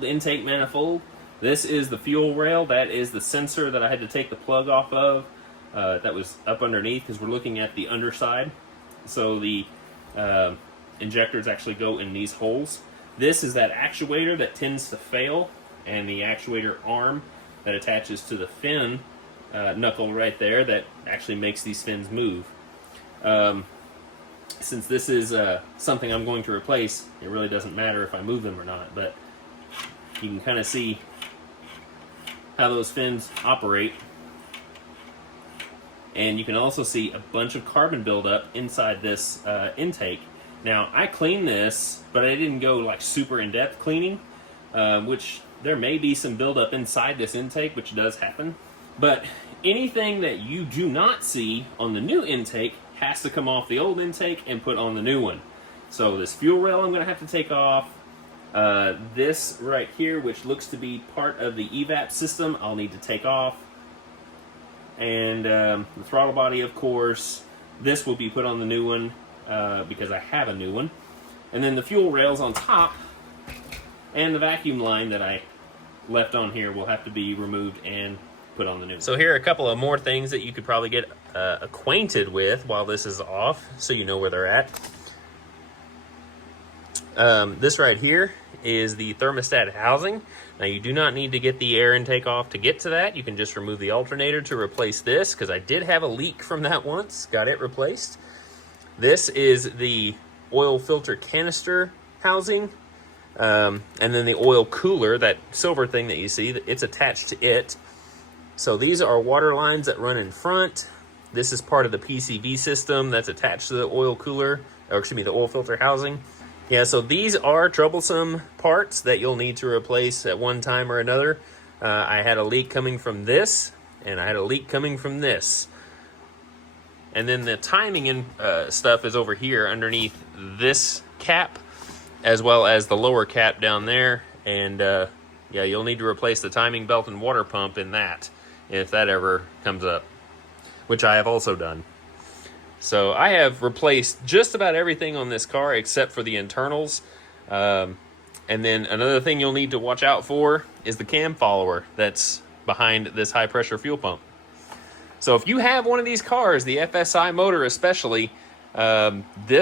intake manifold. This is the fuel rail. That is the sensor that I had to take the plug off of. That was up underneath because we're looking at the underside. So the injectors actually go in these holes. This is that actuator that tends to fail, and the actuator arm that attaches to the fin knuckle right there that actually makes these fins move. Since this is something I'm going to replace, it really doesn't matter if I move them or not, but you can kind of see how those fins operate. And you can also see a bunch of carbon buildup inside this intake. Now, I cleaned this, but I didn't go like super in-depth cleaning, which there may be some buildup inside this intake, which does happen. But anything that you do not see on the new intake has to come off the old intake and put on the new one. So this fuel rail I'm going to have to take off. This right here, which looks to be part of the evap system, I'll need to take off. And the throttle body, of course, this will be put on the new one because I have a new one. And then the fuel rails on top and the vacuum line that I left on here will have to be removed and put on the new one. So here are a couple of more things that you could probably get acquainted with while this is off, so you know where they're at. This right here is the thermostat housing. Now, you do not need to get the air intake off to get to that. You can just remove the alternator to replace this, because I did have a leak from that once. Got it replaced. This is the oil filter canister housing. And then the oil cooler, that silver thing that you see, it's attached to it. So these are water lines that run in front. This is part of the PCV system that's attached to the oil cooler, or excuse me, the oil filter housing. Yeah, so these are troublesome parts that you'll need to replace at one time or another. I had a leak coming from this, and I had a leak coming from this. And then the timing and stuff is over here underneath this cap, as well as the lower cap down there. And yeah, you'll need to replace the timing belt and water pump in that, if that ever comes up, which I have also done. So I have replaced just about everything on this car except for the internals. And then another thing you'll need to watch out for is the cam follower that's behind this high pressure fuel pump. So if you have one of these cars, the FSI motor especially, this